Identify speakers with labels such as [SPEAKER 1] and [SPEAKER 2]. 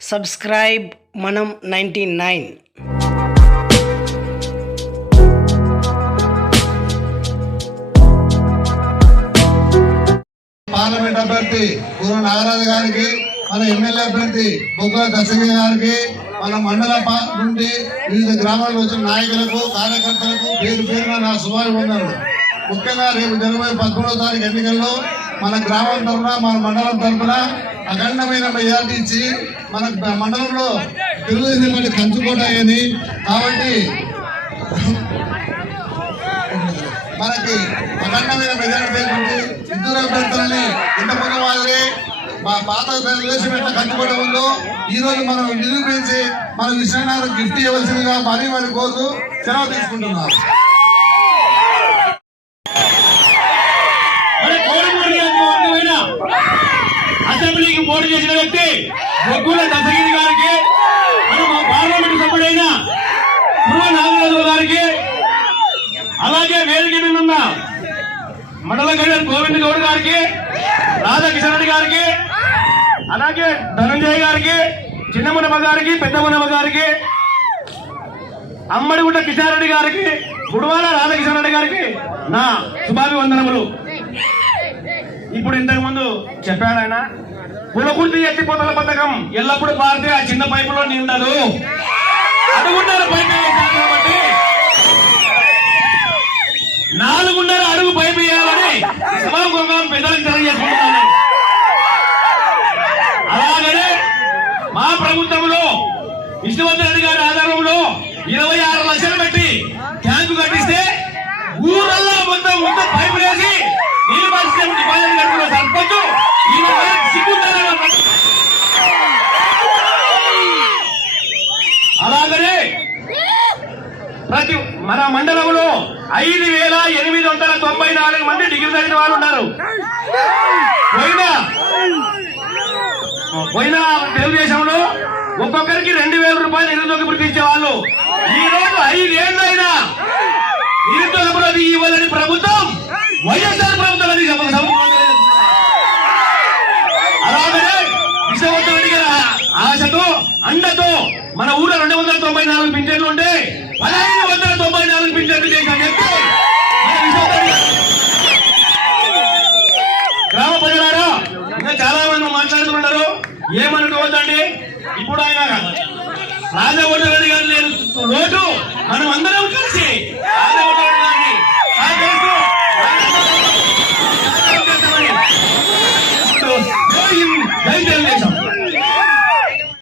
[SPEAKER 1] Subscribe మనం ninety nine.
[SPEAKER 2] Parliament అభ్యర్థి గురు నాగరాజు గారికి మన ఎమ్మెల్యే అభ్యర్థి బొగ్గల దశగిరి గారికి మన మండల నుండి వివిధ గ్రామాల్లో వచ్చిన నాయకులకు కార్యకర్తలకు పేరు పేరున నా శుభాభివందనలు. ముఖ్యంగా రేపు జనవరి పదమూడవ తారీఖు ఎన్నికల్లో మన గ్రామం తరఫున మన మండలం తరఫున అఖండమైన మెజార్టీ ఇచ్చి మన మండలంలో తెలుగుదేశం పార్టీ కంచుకోట అయ్యని. కాబట్టి మనకి అఖండమైన మెజార్టీ ఉంది ఇద్దరు అభ్యర్థులని ఇంతకుముందు వాళ్ళే. మా పాత తెలుగుదేశం ఎట్లా కట్టుబడి ఉందో ఈ రోజు మనం నిరూపించి మన విశ్వనాథ్ గిఫ్ట్ ఇవ్వాల్సిందిగా మరీ మరి కోరుతూ సెలవు తీసుకుంటున్నాం.
[SPEAKER 3] పోటీ చేసిన వ్యక్తి బొగ్గుల దశగిరి గారికి మన పార్లమెంట్ సభ్యుడైన పురువ నాగరాజు గారికి అలాగే వేదిక మీద ఉన్న మండల గడియర్ గోవింద్ గౌడ్ గారికి రాధాకిషన్ రెడ్డి గారికి అలాగే ధనంజయ్ గారికి చిన్నమునమ్మ గారికి పెద్దమునమ్మ గారికి అమ్మడిగుట్ట కిషన్ రెడ్డి గారికి గుడివాడ రాధాకిషన్ రెడ్డి గారికి నా శుభాభివందనములు. ఇప్పుడు ఇంతకు ముందు చెప్పాడు ఆయన పులకుర్తి ఎత్తిపోతల పథకం ఎల్లప్పుడూ పారితే ఆ చిన్న పైపులో నిండదు. అడుగున్నర పైపు కాబట్టి. నాలుగున్నర అడుగు పైపు వేయాలని సభాముఖంగా పెద్దలకు తెలియజేసుకుంటున్నాను. అలాగనే మా ప్రభుత్వంలో విష్ణువర్ధన్ రెడ్డి గారి ఆధారంలో ఇరవై ఆరు లక్షలు పెట్టి ట్యాంకు కట్టిస్తే ఊరల్లో మొత్తం మొత్తం ప్రతి మన మండలంలో ఐదు వేల ఎనిమిది వందల తొంభై నాలుగు మంది డిగ్రీ చదివిన వాళ్ళు ఉన్నారు. పోయినా? పోయిన తెలుగుదేశంలో ఒక్కొక్కరికి రెండు వేల రూపాయలు నిరుద్యోగ ఇచ్చేవాళ్ళు ఈ రోజు ఐదేళ్ళైనా నిరుద్యోగ వృత్తి ఇవ్వాలని ప్రభుత్వం వైఎస్ఆర్ ప్రభుత్వం అది సమ- అలాగనే విశ్వవర్ధన్ ఆశతో అండతో మన ఊళ్ళో రెండు వందల తొంభై నాలుగు పింఛన్లు ఉంటే పదహైదు ఏమనుకోవద్దండి? ఇప్పుడు ఆయన రాజగోడ రెడ్డి గారు లేని లోటు మనం అందరం